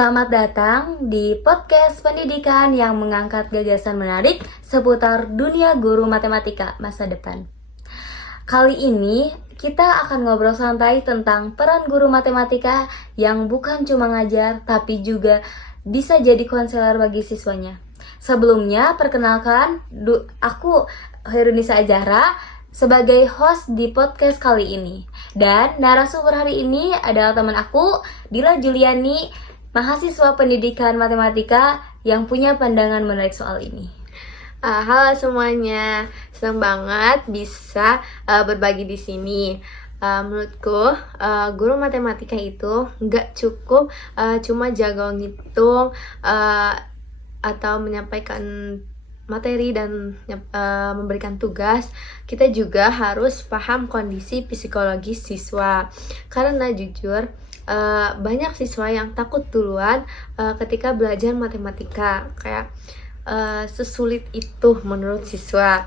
Selamat datang di podcast pendidikan yang mengangkat gagasan menarik seputar dunia guru matematika masa depan. Kali ini kita akan ngobrol santai tentang peran guru matematika yang bukan cuma ngajar tapi juga bisa jadi konselor bagi siswanya. Sebelumnya, perkenalkan, aku Herunisa Ajara sebagai host di podcast kali ini. Dan narasumber hari ini adalah teman aku, Dila Juliani, mahasiswa pendidikan matematika yang punya pandangan menarik soal ini. Halo semuanya, senang banget bisa berbagi di sini. Menurutku guru matematika itu nggak cukup cuma jago ngitung atau menyampaikan materi dan memberikan tugas. Kita juga harus paham kondisi psikologis siswa, karena jujur banyak siswa yang takut duluan ketika belajar matematika, kayak sesulit itu menurut siswa.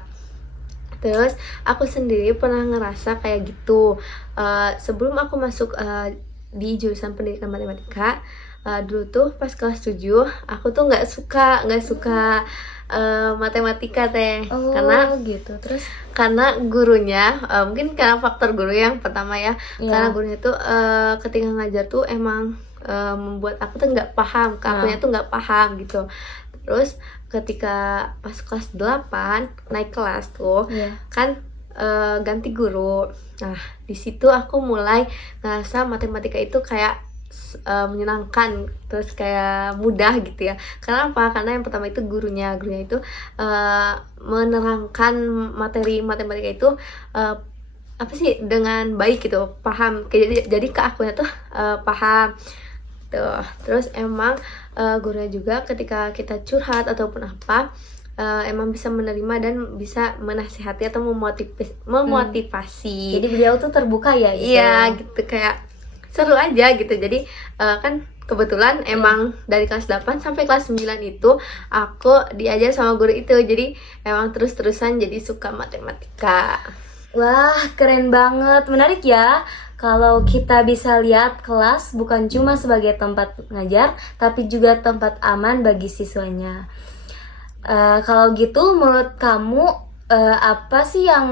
Terus aku sendiri pernah ngerasa kayak gitu sebelum aku masuk di jurusan pendidikan matematika. Dulu tuh pas kelas 7 aku tuh nggak suka matematika teh. Karena gitu. Terus karena gurunya mungkin karena faktor guru yang pertama ya. Karena gurunya tuh ketika ngajar tuh emang membuat aku tuh nggak paham, akunya tuh nggak paham gitu. Terus ketika pas kelas 8 naik kelas tuh kan ganti guru. Nah, di situ aku mulai ngerasa matematika itu kayak menyenangkan, terus kayak mudah gitu ya. Karena apa? Karena yang pertama itu gurunya itu menerangkan materi matematika itu apa sih dengan baik gitu, paham. Jadi ke akunya tuh paham tuh. Terus emang gurunya juga ketika kita curhat ataupun apa emang bisa menerima dan bisa menasihati atau memotivasi. Jadi beliau tuh terbuka ya gitu. Iya gitu, kayak seru aja gitu. Jadi kan kebetulan emang dari kelas 8 sampai kelas 9 itu aku diajar sama guru itu. Jadi emang terus-terusan jadi suka matematika. Wah, keren banget, menarik ya. Kalau kita bisa lihat kelas bukan cuma sebagai tempat ngajar, tapi juga tempat aman bagi siswanya. Kalau gitu, menurut kamu apa sih yang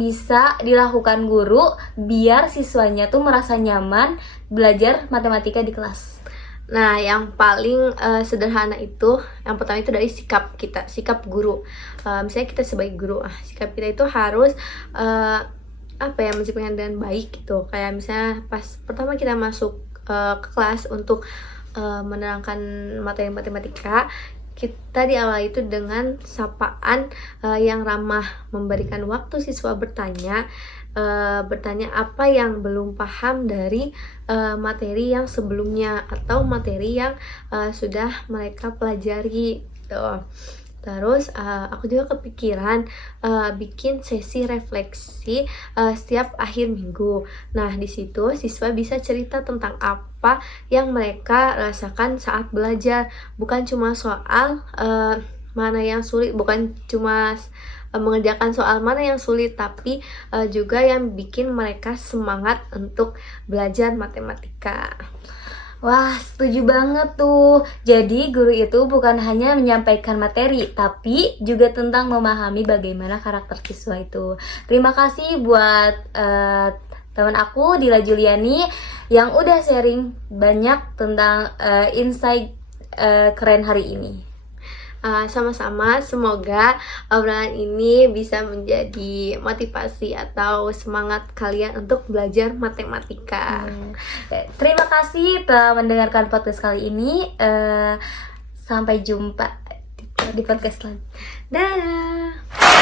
bisa dilakukan guru biar siswanya tuh merasa nyaman belajar matematika di kelas? Nah, yang paling sederhana itu, yang pertama itu dari sikap kita, sikap guru. Misalnya kita sebagai guru, sikap kita itu harus menciptakan dengan baik gitu. Kayak misalnya pas pertama kita masuk ke kelas untuk menerangkan materi matematika, kita diawali itu dengan sapaan yang ramah, memberikan waktu siswa bertanya apa yang belum paham dari materi yang sebelumnya atau materi yang sudah mereka pelajari gitu. Terus aku juga kepikiran bikin sesi refleksi setiap akhir minggu. Nah, di situ siswa bisa cerita tentang apa yang mereka rasakan saat belajar. Bukan cuma soal mana yang sulit, bukan cuma mengerjakan soal mana yang sulit, tapi juga yang bikin mereka semangat untuk belajar matematika. Wah, setuju banget tuh. Jadi guru itu bukan hanya menyampaikan materi, tapi juga tentang memahami bagaimana karakter siswa itu. Terima kasih buat teman aku, Dila Juliani, yang udah sharing banyak tentang insight keren hari ini. Sama-sama, semoga obrolan ini bisa menjadi motivasi atau semangat kalian untuk belajar matematika. Terima kasih telah mendengarkan podcast kali ini. Sampai jumpa di podcast selanjutnya. Dadah.